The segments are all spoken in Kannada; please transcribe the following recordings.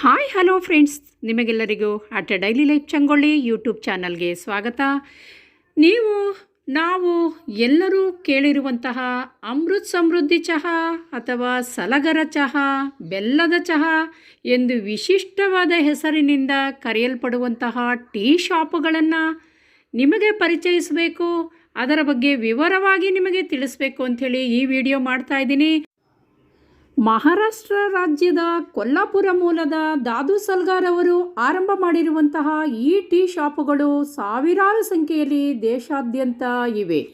Hi, hello friends. ನಿಮಗೆಲ್ಲರಿಗೂ at daily life Changolli YouTube ಚಾನಲ್ಗೆ ಸ್ವಾಗತ. ನೀವು, ನಾವು ಎಲ್ಲರೂ ಕೇಳಿರುವಂತಹ ಅಮೃತ್ ಸಮೃದ್ಧಿ ಚಹಾ ಅಥವಾ ಸಲಗರ ಚಹಾ, ಬೆಲ್ಲದ ಚಹಾ ಎಂದು ವಿಶಿಷ್ಟವಾದ ಹೆಸರಿನಿಂದ ಕರೆಯಲ್ಪಡುವಂತಹ ಟೀ ಶಾಪುಗಳನ್ನು ನಿಮಗೆ ಪರಿಚಯಿಸಬೇಕು. ಅದರ ಬಗ್ಗೆ ವಿವರವಾಗಿ ನಿಮಗೆ ತಿಳಿಸ್ಬೇಕು ಅಂಥೇಳಿ ಈ ವಿಡಿಯೋ ಮಾಡ್ತಾ ಇದ್ದೀನಿ. ಮಹಾರಾಷ್ಟ್ರ ರಾಜ್ಯದ ಕೊಲ್ಲಾಪುರ ಮೂಲದ ದಾದು ಸಲ್ಗಾರ್ ಅವರು ಆರಂಭ ಮಾಡಿರುವಂತಹ ಈ ಟೀ ಶಾಪುಗಳು ಸಾವಿರಾರು ಸಂಖ್ಯೆಯಲ್ಲಿ ದೇಶಾದ್ಯಂತ ಇವೆ.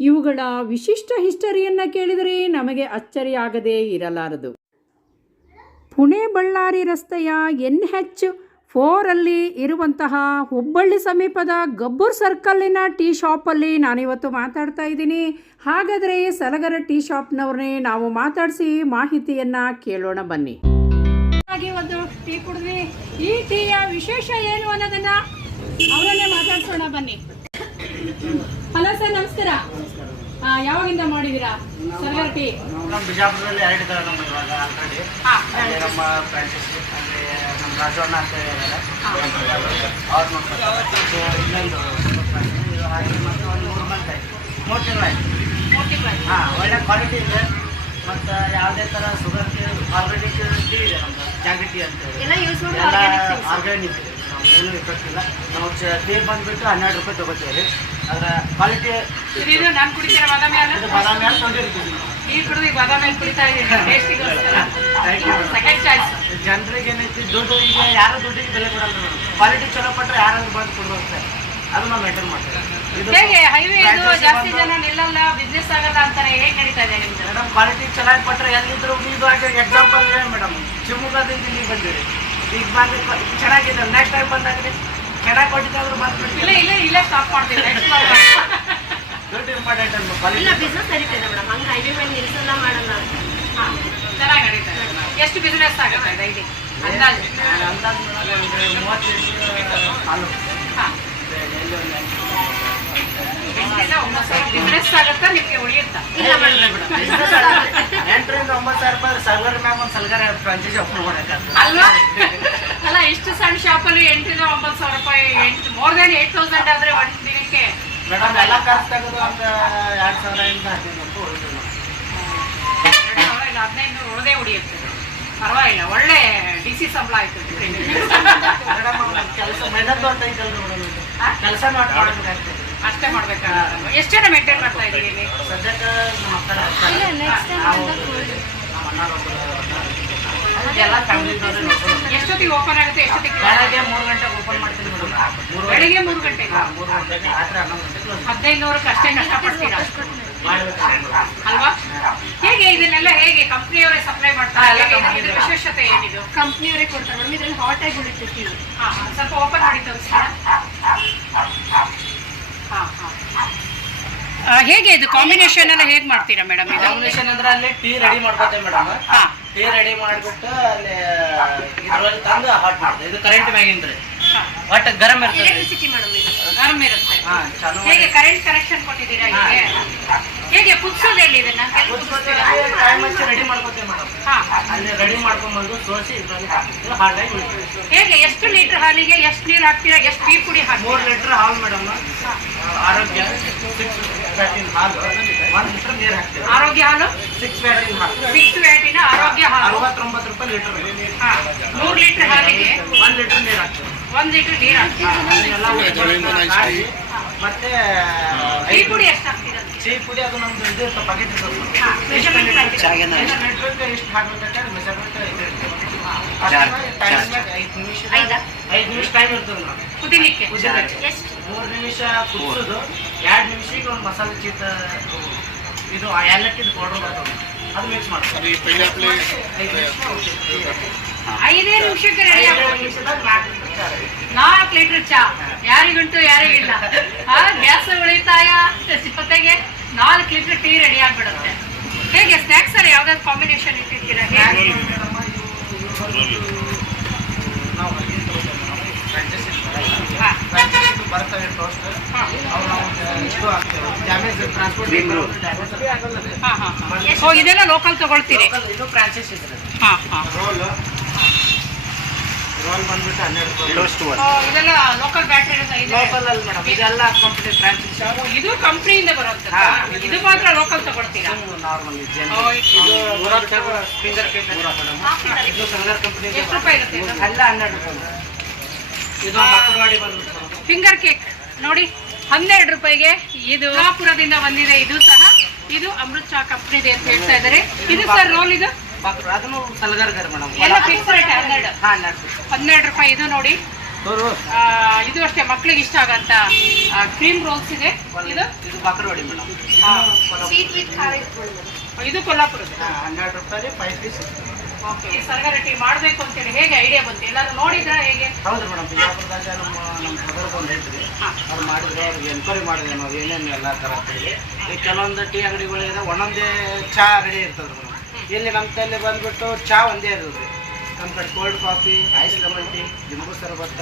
ಇವುಗಳ ವಿಶಿಷ್ಟ ಹಿಸ್ಟರಿಯನ್ನು ಕೇಳಿದರೆ ನಮಗೆ ಅಚ್ಚರಿಯಾಗದೇ ಇರಲಾರದು. ಪುಣೆ ಬಳ್ಳಾರಿ ರಸ್ತೆಯ ಎನ್ ಹೆಚ್ ಫೋರಲ್ಲಿ ಇರುವಂತಹ ಹುಬ್ಬಳ್ಳಿ ಸಮೀಪದ ಗಬ್ಬೂರ್ ಸರ್ಕಲ್ಲಿನ ಟೀ ಶಾಪಲ್ಲಿ ನಾನಿವತ್ತು ಮಾತಾಡ್ತಾ ಇದ್ದೀನಿ. ಹಾಗಾದರೆ ಸಲಗರ ಟೀ ಶಾಪ್ನವ್ರನ್ನೇ ನಾವು ಮಾತಾಡಿಸಿ ಮಾಹಿತಿಯನ್ನು ಕೇಳೋಣ ಬನ್ನಿ. ಹಾಗೆ ಒಂದು ಟೀ ಕುಡಿದ್ವಿ. ಈ ಟೀಯ ವಿಶೇಷ ಏನು ಅನ್ನೋದನ್ನ ಅವರನ್ನೇ ಮಾತಾಡ್ಸೋಣ ಬನ್ನಿ. ಹಲೋ ಸರ್ ನಮಸ್ಕಾರ. ಯಾವಾಗಿಂದ ಮಾಡಿದ್ದೀರಾ ಸಲಗರ ಟೀ? ನಮ್ಮ ಬಿಜಾಪುರದಲ್ಲಿ ಎರಡು ತರ ನಮ್ಮ ರಾಜಣ್ಣ ಅಂತ ಅವ್ರು ಇನ್ನೊಂದು ಇದು ಹಾಗೆ ಮತ್ತು ಒಂದು ಮೂರು ಮಂತ್ ಆಯ್ತು. ಮೂರು ತಿಂಗಳಾಯ್ತು ಹಾಂ ಒಳ್ಳೆ ಕ್ವಾಲಿಟಿ ಇದೆ. ಮತ್ತು ಯಾವುದೇ ಥರ ಶುಗರ್ ಆರ್ಗಾನಿಕ್ ಟೀ ಇದೆ ನಮ್ದು ಜಾಗೃತಿ ಅಂತ ಎಲ್ಲ ಆರ್ಗ್ಯಾನಿಕ್ ನಾವು ಏನು ಇಫೆಕ್ಟ್ ಇಲ್ಲ. ನಾವು ಟೀ ಬಂದುಬಿಟ್ಟು ಹನ್ನೆರಡು ರೂಪಾಯಿ ತೊಗೋತೀವಿ. ಅದರ ಕ್ವಾಲಿಟಿ ಇದು ಬಾದಾಮಿ ಹಾಲು? ಇದು ಬಾದಾಮಿ ಹಾಲು ಟ್ವೆಂಟಿ ರುಪೀಸ್ ನೀರು ಕುಡಿದು ಬಾದಾಮಿ ಕುಡಿತಾ ಇದ್ದೀನಿ. ಜನರಿಗೆ ಏನೈತಿ ದುಡ್ಡು ಈಗ ಯಾರು ದುಡ್ಡಿಗೆ ಬೆಲೆ ಕೊಡಲ್ಲ ಕ್ವಾಲಿಟಿ ಚಲೋ ಪಟ್ರೆ ಯಾರು ಬಂದು ಕೊಡ್ಬೇಕು ಅದು ನಾವು ಮೇಂಟೈನ್ ಮಾಡ್ತೀವಿ ಹೇಗೆ? ಹೈವೇ ಇದು ಜಾಸ್ತಿ ಜನ ನಿಲ್ಲಲ್ಲ ಬಿಸ್ನೆಸ್ ಆಗಲ್ಲ ಅಂತಾರೆ ಹೇಗೆ ನಡೀತಾ ಇದೆ ನಿಮ್ದು? ಮೇಡಮ್ ಕ್ವಾಲಿಟಿ ಚೆನ್ನಾಗಿ ಪಟ್ರೆ ಎಲ್ಲಿದ್ರು ಇದು ಆಗಿ ಎಕ್ಸಾಂಪಲ್ ಏನು ಮೇಡಮ್ ಶಿವಮೊಗ್ಗದಿಂದ ಇಲ್ಲಿ ಬಂದಿರಿ. ಈಗ ಬಂದು ಚೆನ್ನಾಗಿದೆ. ನೆಕ್ಸ್ಟ್ ಟೈಮ್ ಬಂದಾಗ ಚೆನ್ನಾಗಿ ಕೊಟ್ಟಿದ್ದಾದ್ರು ಬಂದ್ಬಿಟ್ಟು ಇಲ್ಲ ಇಲ್ಲ ಇಲ್ಲೇ ಸ್ಟಾಪ್ ಮಾಡ್ತೀವಿ ನೆಕ್ಸ್ಟ್ ದುಡ್ಡು ಇಂಪಾರ್ಟೆಂಟ್ ಅಲ್ವಾ? ಇಲ್ಲ ಬಿಸ್ನೆಸ್ ನಡೀತಿದೆ ಮೇಡಮ್ ಹಂಗೆ ಹೈವೇ ಮೇಲೆ ನಿಲ್ಸಲ್ಲ ಮಾಡಲ್ಲ. ಚೆನ್ನಾಗಿ ನಡೀತಾ ಇದೆ ಎಷ್ಟು ಬಿಸ್ನೆಸ್ ಆಗುತ್ತೆ? ಡೈಲಿ ಅಂದಾಜು. ಅಂದಾಜು. ಒಂದು ಮೂವತ್ತೆಂಟು ಹಾಲು ಹಾಂ. ಎಲ್ಲಿ ಒಂದು ಎಂಟರಿಂದ ಒಂಬತ್ತು ಸಾವಿರ ಬಿಸ್ನೆಸ್ ಆಗುತ್ತಾ ನಿಮಗೆ ಉಳಿಯುತ್ತಾ? ಇಲ್ಲ ಮೇಡಮ್. ಎಂಟರಿಂದ ಒಂಬತ್ತು ಸಾವಿರ ರೂಪಾಯಿ ಸರ್ವರ್ ಮ್ಯಾಗ ಒಂದು ಸಲ್ಗಾರ ಫ್ರಾಂಚೈಸಿ ಓಪನ್ ಅಲ್ವಾ? ಅಲ್ಲ ಇಷ್ಟು ಸಣ್ಣ ಶಾಪಲ್ಲಿ ಎಂಟರಿಂದ ಒಂಬತ್ತು ಸಾವಿರ ರೂಪಾಯಿ ಎಂಟು ಮೋರ್ ದೆನ್ ಏಟ್ ತೌಸಂಡ್ ಆದರೆ ಒಂದು ದಿನಕ್ಕೆ ಮೇಡಮ್ ಎಲ್ಲ ಖರ್ಚು ತೆಗೆದು ಒಂದು ಎರಡು ಸಾವಿರದಿಂದ ಹದಿನೈದು ರೂಪಾಯಿ ಉಳಿದು ಎರಡು ಸಾವಿರ ಇಲ್ಲ ಹದಿನೈದು ಉಳದೇ ಉಳಿಯುತ್ತೆ. ಪರವಾಗಿಲ್ಲ ಒಳ್ಳೆ ಡಿ ಸಿ ಸಂಬಳ ಆಯ್ತು ಮೇಡಮ್ ಕೆಲಸ ಮೆಹನತ್ತು ಅಂತ ಐತಲ್ರಿ ಮೇಡಮ್ ಇದು ಕೆಲಸ ಮಾಡ್ಬೇಕಾಗ್ತದೆ. ಅಷ್ಟೇ ಮಾಡ್ಬೇಕಾ ಎಷ್ಟು ಜನ ಮೇಂಟೈನ್ ಮಾಡ್ತಾ ಇದ್ದೀರಿ ಇಲ್ಲಿ? ಸದ್ಯಕ್ಕೆ ನಮ್ಮ ಅಕ್ಕ ನಮ್ಮ ಅಣ್ಣ ಎಷ್ಟೊತ್ತಿಗೆ ಓಪನ್ ಆಗುತ್ತೆ ಎಷ್ಟೊತ್ತಿಗೆ ಬೆಳಗ್ಗೆ? ಮೂರು ಗಂಟೆಗೆ ಓಪನ್ ಮಾಡ್ತೀನಿ ಮೇಡಮ್ ಬೆಳಗ್ಗೆ ಮೂರು ಗಂಟೆಗೆ? ಹಾಂ ಮೂರು ಗಂಟೆಗೆ. ರಾತ್ರಿ ಹನ್ನೊಂದು ಗಂಟೆಗೆ ಹದಿನೈದು ಅಷ್ಟೇ ಕಷ್ಟಪಡ್ತೀರಾ? ಅಲ್ವಾ? ಹೇಗೆ ಇದನ್ನೆಲ್ಲ ಹೇಗೆ ಕಂಪ್ನಿಯವರೇ ಸಪ್ಲೈ ಮಾಡ್ತಾರೆ? ವಿಶೇಷತೆ ಏನಿದು? ಕಂಪ್ನಿಯವರೇ ಕೊಡ್ತಾರೆ ಮೇಡಮ್ ಇದ್ರಲ್ಲಿ ಹಾಟ್ ಆಗಿ ಉಳಿತು ಟೀ ಹಾ ಹಾ, ಸ್ವಲ್ಪ ಓಪನ್ ಮಾಡಿ ತೋರಿಸ್ತೀರಾ? ಹಾ ಹಾ. ಹೇಗೆ ಇದು ಕಾಂಬಿನೇಷನ್ ಎಲ್ಲ ಹೇಗೆ ಮಾಡ್ತೀರಾ ಮೇಡಮ್ ಇದು? ಕಾಂಬಿನೇಷನ್ ಅಂದ್ರೆ ಅಲ್ಲಿ ಟೀ ರೆಡಿ ಮಾಡ್ಕೋತೇವೆ ಮೇಡಮ್ ಹಾ. ಟೀ ರೆಡಿ ಮಾಡಿಬಿಟ್ಟು ಅಲ್ಲಿ ಇದ್ರಲ್ಲಿ ತಂದು ಹಾಟ್ ಮಾಡಿದೆ ಇದು ಕರೆಂಟ್ ಮ್ಯಾಗಿಂದ ರೀ ಹಾ ಒಟ್ಟು ಗರಂ ಇರ್ತದೆ. ಎಲೆಕ್ಟ್ರಿಸಿಟಿ ಮೇಡಮ್ ಇದು. ಗರಂ ಇರುತ್ತೆ. ಹಾ ಚಾಲು ಹೇಗೆ ಕರೆಂಟ್ ಕನೆಕ್ಷನ್ ಕೊಟ್ಟಿದ್ದೀರಾ ಹೀಗೆ? ಹೇಗೆ ಕುದಿಸೋದು ಎಲ್ಲಿ ಇದನ್ನ? ಟೈಮ್ ಹಚ್ಚಿ ರೆಡಿ ಮಾಡ್ಕೊತೀವಿ ಮೇಡಮ್. ಹಾ. ಅಲ್ಲಿ ರೆಡಿ ಮಾಡ್ಕೊಂಡ್ಬಂದು ಸೋಸಿ ಇದ್ರಲ್ಲಿ ಹಾಕಿದ್ರೆ ಉಳಿತದೆ. ಹೇಗೆ ಎಷ್ಟು ಲೀಟರ್ ಹಾಲಿಗೆ ಎಷ್ಟು ನೀರು ಹಾಕ್ತೀರಾ? ಎಷ್ಟು ಟೀ ಪುಡಿ ಮೂರು ಹಾಕ್ತೀರಾ ಲೀಟ್ರ್ ಹಾಲು ಮೇಡಮ್. ಆರೋಗ್ಯ ಸಿಕ್ಸ್ ಹಾಲು. ಒಂದು ಲೀಟ್ರ್ ನೀರು ಹಾಕ್ತೀವಿ. ಆರೋಗ್ಯ ಹಾಲು? ಸಿಕ್ಸ್ ಫ್ಯಾಟಿನ್ ಹಾಲು ಸಿಕ್ಸ್ ವ್ಯಾಟಿನ ಆರೋಗ್ಯ ಹಾಲು. ಅರವತ್ತೊಂಬತ್ತು ರೂಪಾಯಿ ಲೀಟರ್ ಮೂರು ಲೀಟರ್ ಹಾಲಿಗೆ. ಒಂದು ಲೀಟರ್ ನೀರು ಹಾಕ್ತೇವೆ. ಒಂದ್ ಲೀಟರ್ ನೀರು ಕಾಯಿ, ಮತ್ತೆ ಟೀ ಪುಡಿ ಎಷ್ಟು ಹಾಕ್ತೀರಾ? ಪುಡಿ ಅದು ನಮ್ದು ಇದು ಪಾಕೆಟ್ ಇರ್ತದೆ ಇಷ್ಟು ಹಾಕ್ಬೇಕಂದ್ರೆ ಮೆಜರ್ಮೆಂಟ್ ಇದು ಇರ್ತದೆ. ಟೈಮ್ ಐದು ನಿಮಿಷ ಐದಾ? ಐದು ನಿಮಿಷ ಟೈಮ್ ಇರ್ತದೆ ನಾವು ಕುದಿಲಿಕ್ಕೆ. ಕುದಿಲಿಕ್ಕೆ. ಮೂರು ನಿಮಿಷ ಕುದಿಸೋದು ಎರಡು ನಿಮಿಷಕ್ಕೆ ಒಂದು ಮಸಾಲೆ ಚೀತ ಇದು ಏಲಕ್ಕಿದ ಪೌಡರ್ ಬರ್ತದೆ. ಅದು ಮಿಕ್ಸ್ ಮಾಡ್ತೀವಿ. ಐದು ನಿಮಿಷಕ್ಕೆ ರೆಡಿ ನಾಲ್ಕು ಲೀಟರ್ ಚಾ ready. ನಾಲ್ಕು ಲೀಟರ್ ಚಾ. ಯಾರಿಗುಂಟು ಯಾರಿಗಿಲ್ಲ. ಆ ಗ್ಯಾಸ್ ಉಳಿತಾಯ. ಜೊತೆಗೆ ನಾಲ್ಕು ಲೀಟರ್ ಟೀ ರೆಡಿ ಆಗ್ಬಿಡುತ್ತೆ. ಹೇಗೆ ಸ್ನ್ಯಾಕ್ಸ್ ಅಲ್ಲಿ ಯಾವ್ದಾದ್ರು ಕಾಂಬಿನೇಷನ್ ಇಟ್ಟಿರ್ತೀರಾ? ಬರ್ತವೆ ಟೋಸ್ಟ್ ಡ್ಯಾಮೇಜ್ ಟ್ರಾನ್ಸ್ಪೋರ್ಟ್ ಓ ಇದೆಲ್ಲ ಲೋಕಲ್ ತಗೊಳ್ತೀರಿ. ಇದು ಫ್ರಾಂಚೈಸ್ ಇದ್ರೆ ಹಾ ಹಾ. ರೋಲ್ ಬಂದ್ಬಿಟ್ಟು ಹನ್ನೆರಡು ಇದೆಲ್ಲ ಲೋಕಲ್ ಬ್ಯಾಟ್ರಿ ಲೋಕಲ್ ಅಲ್ಲಿ ಮೇಡಮ್ ಇದೆಲ್ಲ ಕಂಪ್ನಿ ಫ್ರಾಂಚೈಸ್ ಇದು ಕಂಪ್ನಿಯಿಂದ. ಇದು ಮಾತ್ರ ಲೋಕಲ್ ತಗೊಳ್ತೀರಾ? ನಾರ್ಮಲ್ ಇದು ಇದು ಫಿಂಗರ್ ಕೇಕ್ ಇದು ಸಂಗರ್ ಕಂಪ್ನಿ ಎಷ್ಟು ರೂಪಾಯಿ ಇರುತ್ತೆ ಇದು? ಹನ್ನೆರಡು ರೂಪಾಯಿ ಇದು ಬಕ್ರವಾಡಿ ಬಂದ್ಬಿಟ್ಟು. ಫಿಂಗರ್ ಕೇಕ್ ನೋಡಿ. ಹನ್ನೆರಡು ರೂಪಾಯಿಗೆ ಇದು ಕಾಪುರದಿಂದ ಬಂದಿದೆ. ಇದು ಸಹ ಇದು ಅಮೃತ್ ಚಾ ಕಂಪ್ನಿದೆ ಅಂತ ಹೇಳ್ತಾ ಇದ್ದಾರೆ. ಇದು ಸರ್ ರೋಲ್ ಇದು? ಬಕ್ರ ಅದನ್ನು ಸಲಗರ್ಗರ್ ಮೇಡಮ್. ಎಲ್ಲ ಫಿಕ್ಸ್ ರೇಟ್ ಹನ್ನೆರಡು? ಹಾ ಹನ್ನೆರಡು ರೂಪಾಯಿ ಹನ್ನೆರಡು ರೂಪಾಯಿ ಇದು ನೋಡಿ. ಇದು ಅಷ್ಟೇ ಮಕ್ಳಿಗೆ ಇಷ್ಟ ಆಗಂತ ಕ್ರೀಮ್ ರೋಲ್ಸ್ ಇದೆ. ಇದು? ಇದು ಬಕ್ರವಾಡಿ ಮೇಡಮ್. ಇದು ಕೊಲ್ಲಾಪುರದ ಹನ್ನೆರಡು ರೂಪಾಯಿ ಫೈವ್ ಪೀಸ್ ಓಕೆ ಈ ಸರ್ಗರಟ್ಟಿ ಮಾಡಬೇಕು ಅಂತೇಳಿ ಹೇಗೆ ಐಡಿಯಾ ಬಂತು? ಎಲ್ಲರೂ ನೋಡಿದ್ರ ಹೇಗೆ? ಹೌದು ಮೇಡಮ್ ಬಿಜಾಪುರದಾಗ ನಮ್ಮ ನಮ್ಮ ಬ್ರದರ್ ಒಂದು ಐತ್ರಿ ಅವ್ರು ಮಾಡಿದ್ರು ಅವ್ರಿಗೆ ಎನ್ಕ್ವೈರಿ ಮಾಡಿದೆ ನಾವು ಏನೇನು ಎಲ್ಲ ಥರ ಅಂತೇಳಿ. ಈಗ ಕೆಲವೊಂದು ಟೀ ಅಂಗಡಿಗಳಿದೆ ಒಂದೊಂದೇ ಚಹಾ ರೆಡಿ ಇರ್ತದೆ ಮೇಡಮ್ ಇಲ್ಲಿ ನಮ್ಮ ತಲೆ ಬಂದ್ಬಿಟ್ಟು ಚಹಾ ಒಂದೇ ಇರೋದು ನಮ್ಮ ಕಡೆ cold coffee ice lemon tea ಲಿಂಬು ಸರ್ಬತ್ತ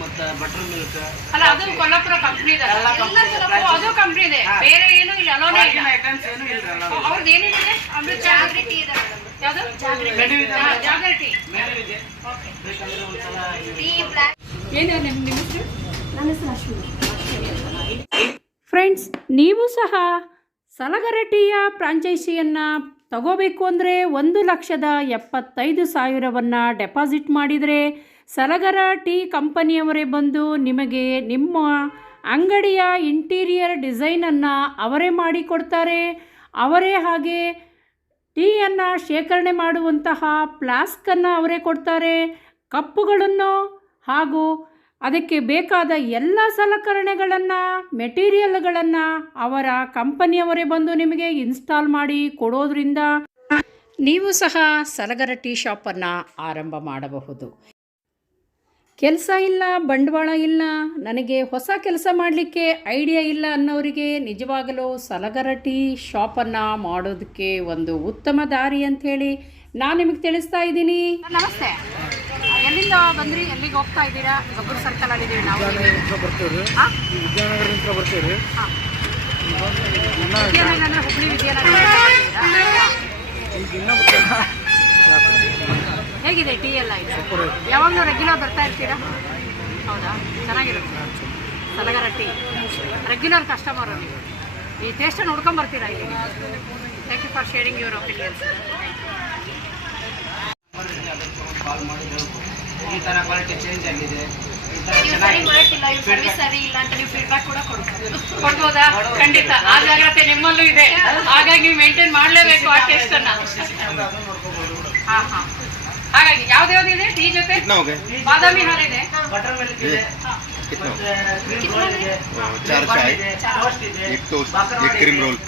ಮತ್ತು ಬಟರ್ ಮಿಲ್ಕ್ ಅಲ್ಲ ಅದು ಕೊಲ್ಲಾಪುರ ಕಂಪ್ನಿ ಇದೆ. ಎಲ್ಲ company ಅದು ಕಂಪ್ನಿ ಇದೆ. ಬೇರೆ ಏನು ಇಲ್ಲ ಅಲೋನೇ ಇಲ್ಲ. ಐಟಮ್ಸ್ ಏನು ಇಲ್ಲ ಅವ್ರದ್ದು ಏನಿದೆ? ಅಮೃತ್ ಚಾ ಜಾಗ್ರಿ ಟೀ ಇದೆ ಯಾವುದು? ಮೆನು ಇದೆ ಹಾ, ಮೆನು ಇದೆ. ಓಕೆ ಬೇಕಂದ್ರೆ ಒಂದ್ಸಲ ಟೀ ಬ್ಲ್ಯಾಕ್ ಏನು ನಿಮ್ಮ ನಿಮ್ಮ ಹೆಸರು? ನನ್ನ ಹೆಸರು ಅಶ್ವಿನಿ. ಫ್ರೆಂಡ್ಸ್ ನೀವು ಸಹ ಸಲಗರಟಿಯ ಫ್ರಾಂಚೈಸಿಯನ್ನು ತಗೋಬೇಕು ಅಂದರೆ ಒಂದು ಲಕ್ಷದ ಎಪ್ಪತ್ತೈದು ಸಾವಿರವನ್ನು ಡೆಪಾಸಿಟ್ ಮಾಡಿದರೆ ಸರಗರ ಟೀ ಕಂಪನಿಯವರೇ ಬಂದು ನಿಮಗೆ ನಿಮ್ಮ ಅಂಗಡಿಯ ಇಂಟೀರಿಯರ್ ಡಿಸೈನನ್ನು ಅವರೇ ಮಾಡಿಕೊಡ್ತಾರೆ. ಅವರೇ ಹಾಗೆ ಟೀಯನ್ನು ಶೇಖರಣೆ ಮಾಡುವಂತಹ ಪ್ಲಾಸ್ಕನ್ನು ಅವರೇ ಕೊಡ್ತಾರೆ. ಕಪ್ಪುಗಳನ್ನು ಹಾಗೂ ಅದಕ್ಕೆ ಬೇಕಾದ ಎಲ್ಲ ಸಲಕರಣೆಗಳನ್ನು, ಮೆಟೀರಿಯಲ್ಗಳನ್ನು ಅವರ ಕಂಪನಿಯವರೇ ಬಂದು ನಿಮಗೆ ಇನ್ಸ್ಟಾಲ್ ಮಾಡಿ ಕೊಡೋದ್ರಿಂದ ನೀವು ಸಹ ಸಲಗರ ಟೀ ಶಾಪನ್ನು ಆರಂಭ ಮಾಡಬಹುದು. ಕೆಲಸ ಇಲ್ಲ, ಬಂಡವಾಳ ಇಲ್ಲ, ನನಗೆ ಹೊಸ ಕೆಲಸ ಮಾಡಲಿಕ್ಕೆ ಐಡಿಯಾ ಇಲ್ಲ ಅನ್ನೋರಿಗೆ ನಿಜವಾಗಲೂ ಸಲಗರ ಟೀ ಶಾಪನ್ನು ಮಾಡೋದಕ್ಕೆ ಒಂದು ಉತ್ತಮ ದಾರಿ ಅಂಥೇಳಿ ನಾನು ನಿಮಗೆ ತಿಳಿಸ್ತಾ ಇದ್ದೀನಿ. ನಮಸ್ತೆ. ಎಲ್ಲಿಂದ ಬಂದ್ರಿ? ಎಲ್ಲಿಗೆ ಹೋಗ್ತಾ ಇದ್ದೀರಾ? ಗೊಬ್ಬರ ಸರ್ಕಲ್ ಆಗಿದ್ದೀವಿ ನಾವು. ಬರ್ತೀವಿ ಹಾಂ? ವಿದ್ಯಾನಗರದಿಂದ ಬರ್ತೀವಿ ವಿದ್ಯಾನಗರ ಅಂದ್ರೆ ಹುಬ್ಳಿ ವಿದ್ಯಾನಗರ ಹೇಗಿದೆ ಟೀ ಎಲ್ಲ ಇದು ಯಾವಾಗಲೂ ರೆಗ್ಯುಲರ್ ಬರ್ತಾ ಇರ್ತೀರಾ? ಹೌದಾ? ಚೆನ್ನಾಗಿರುತ್ತೆ. ಸಲಗರ ಟೀ ರೆಗ್ಯುಲರ್ ಕಸ್ಟಮರ್ ಅಲ್ಲಿ. ಈ ಟೇಸ್ಟ್ ನೋಡ್ಕೊಂಡ್ ಬರ್ತೀರಾ ಇಲ್ಲಿ thank you for sharing your opinions call ಮಾಡಿ ಹೇಳ್ಬೋದು ಈ ತರ ಕ್ವಾಲಿಟಿ ಚೇಂಜ್ ಆಗಿದೆ. ಕೊಡ್ಬೋದಾ. ಖಂಡಿತ. ಆ ನಿಮ್ಮಲ್ಲೂ ಇದೆ. ಹಾಗಾಗಿ ನೀವು ಮೇಂಟೈನ್ ಮಾಡಲೇಬೇಕು ಆ ಟೇಸ್ಟ್ ಹಾ ಹಾ. ಹಾಗಾಗಿ ಯಾವ್ದು ಯಾವ್ದು ಇದೆ? ಟೀ ಬಾದಾಮಿ ಹಾಲು ಇದೆ. ಬಟರ್ ಮಿಲ್ಕ್ ಇದೆ. ಕ್ರೀಮ್ ರೋಲ್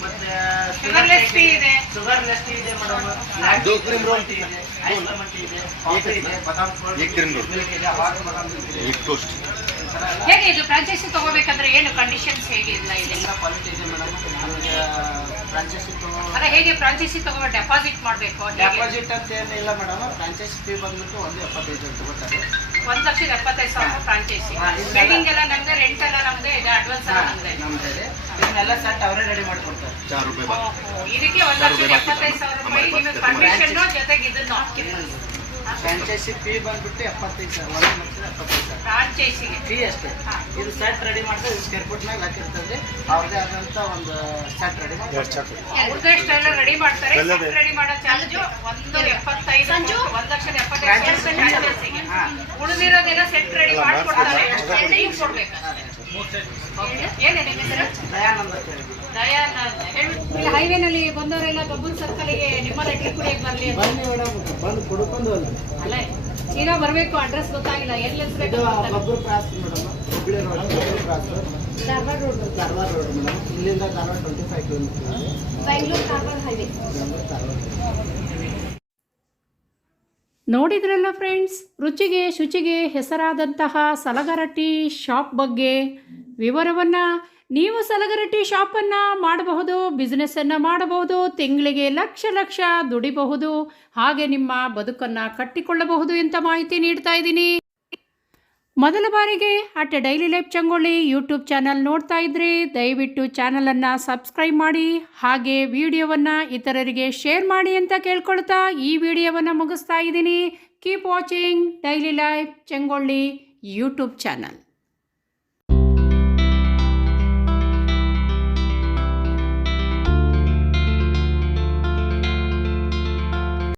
ಮತ್ತೆ ಶುಗರ್ಲೆಸ್ ಟೀ ಇದೆ. ಶುಗರ್ಲೆಸ್ ಟೀ ಇದೆ madam lacto cream roll tea ಇದೆ ಐಸ್ ಲೆಮನ್ ಟೀ ಇದೆ ಕಾಫಿ ಇದೆ ಬಾದಾಮ್ ಗೋಲ್ಡ್ ಮಿಲ್ಕ್ ಇದೆ ಹಾಟ್ ಬಾದಾಮ್ ಟೋಸ್ಟ್ ಹೇಗೆ ಇದು ಫ್ರಾಂಚೈಸಿ ತಗೋಬೇಕಂದ್ರೆ ಏನು ಕಂಡೀಷನ್ಸ್ ಹೇಗೆ ಇಲ್ಲ ಫ್ರಾಂಚೈಸಿ ತಗೋ ಹೇಗೆ ಫ್ರಾಂಚೈಸಿ ತಗೋ ಡೆಪಾಸಿಟ್ ಮಾಡಬೇಕು? ಡೆಪಾಸಿಟ್ ಅಂತ ಏನಿಲ್ಲ ಮೇಡಮ್ ಫ್ರಾಂಚೈಸಿ ಫೀ ಬಂದ್ಬಿಟ್ಟು ಒಂದು ಎಪ್ಪತ್ತೈದು ಒಂದು ಲಕ್ಷದ ಎಪ್ಪತ್ತೈದು ಸಾವಿರ ಫ್ರಾಂಚೈಸಿ ಬಿಲ್ಡಿಂಗ್ ಎಲ್ಲ ನಮ್ಗೆ ರೆಂಟ್ ಎಲ್ಲ ನಮ್ದು ಇದೆ ಅಡ್ವಾನ್ಸ್ ಎಲ್ಲ ನಮ್ದೆ. ನಮ್ದು ಇದೆ. ಇದನ್ನೆಲ್ಲ ಸೆಟ್ ಅವರೇ ರೆಡಿ ಮಾಡ್ಕೊಡ್ತಾರೆ. ಇದಕ್ಕೆ ಒಂದು ಲಕ್ಷದ ಎಪ್ಪತ್ತೈದು ಸಾವಿರ ರೂಪಾಯಿ ನಿಮಗೆ ಕಮಿಷನ್ ಜೊತೆಗೆ ಇದನ್ನು ಹಾಕಿರ್ಬೋದು ಫ್ರಾಂಚೈಸಿ ಫೀ ಬಂದ್ಬಿಟ್ಟು ಎಪ್ಪತ್ತೈದು ಸಾವಿರ ಒಂದು ಲಕ್ಷದ ಎಪ್ಪತ್ತೈದು ಸಾವಿರ ಫ್ರಾಂಚೈಸಿಗೆ ಫೀ ಅಷ್ಟೇ. ಇದು ಸೆಟ್ ರೆಡಿ ಮಾಡಿದ್ರೆ ಸ್ಕ್ವೇರ್ ಫುಟ್ ಮೇಲೆ ಹಾಕಿರ್ತದೆ ಅವ್ರದೇ ಆದಂಥ ಒಂದು ಸೆಟ್ ರೆಡಿ ಮಾಡಿ ಅವ್ರದ್ದು ಎಷ್ಟೆಲ್ಲ ರೆಡಿ ಮಾಡ್ತಾರೆ. ರೆಡಿ ಮಾಡೋ ಚಾರ್ಜ್ ಒಂದು ಎಪ್ಪತ್ತೈದು ಒಂದು ಲಕ್ಷದ ಎಪ್ಪತ್ತೈದು ಉಳಿದಿರೋದೇನೋ ಸೆಟ್ ರೆಡಿ ಮಾಡ್ಕೊಡ್ತಾರೆ. ಕೊಡ್ತಾರೆ ಕೊಡ್ಬೇಕು. ಏನೇ. ಇಲ್ಲಿ ಹೈವೇನಲ್ಲಿ ಬಂದವರೆಲ್ಲ ಗಬ್ಬೂರ್ ಸರ್ಕಲ್ಗೆ ನಿಮ್ಮಲ್ಲಿ ಟೀ ಕುಡಿಯಕ್ಕೆ ಬರಲಿ ಬಂದು ಕೊಡ್ಕೊಂಡು ಅಲ್ಲ ಈಗ ಬರಬೇಕು ಅಡ್ರೆಸ್ ಗೊತ್ತಾಗಿಲ್ಲ ಎಲ್ಲಿ ಹೆಸರು ಇದು cross madam Hubli road Babbar cross Dharwad road Dharwad road madam ಇಲ್ಲಿಂದ Dharwad twenty five kilometer Bengaluru Dharwad highway ನೋಡಿದ್ರಲ್ಲ ಫ್ರೆಂಡ್ಸ್ ರುಚಿಗೆ ಶುಚಿಗೆ ಹೆಸರಾದಂತಹ ಸಲಗರಟ್ಟಿ ಶಾಪ್ ಬಗ್ಗೆ ವಿವರವನ್ನು ನೀವು ಸಲಗರಟ್ಟಿ ಶಾಪನ್ನು ಮಾಡಬಹುದು ಬಿಸ್ನೆಸ್ಸನ್ನು ಮಾಡಬಹುದು, ತಿಂಗಳಿಗೆ ಲಕ್ಷ ಲಕ್ಷ ದುಡಿಬಹುದು. ಹಾಗೆ ನಿಮ್ಮ ಬದುಕನ್ನು ಕಟ್ಟಿಕೊಳ್ಳಬಹುದು ಅಂತ ಮಾಹಿತಿ ನೀಡ್ತಾ ಇದ್ದೀನಿ. ಮೊದಲ ಬಾರಿಗೆ at daily life Changolli YouTube channel ನೋಡ್ತಾ ಇದ್ರೆ ದಯವಿಟ್ಟು ಚಾನಲನ್ನು ಸಬ್ಸ್ಕ್ರೈಬ್ ಮಾಡಿ, ಹಾಗೆ ವಿಡಿಯೋವನ್ನು ಇತರರಿಗೆ ಶೇರ್ ಮಾಡಿ ಅಂತ ಕೇಳ್ಕೊಳ್ತಾ ಈ ವಿಡಿಯೋವನ್ನು ಮುಗಿಸ್ತಾ ಇದ್ದೀನಿ. Keep watching daily life Changolli YouTube channel.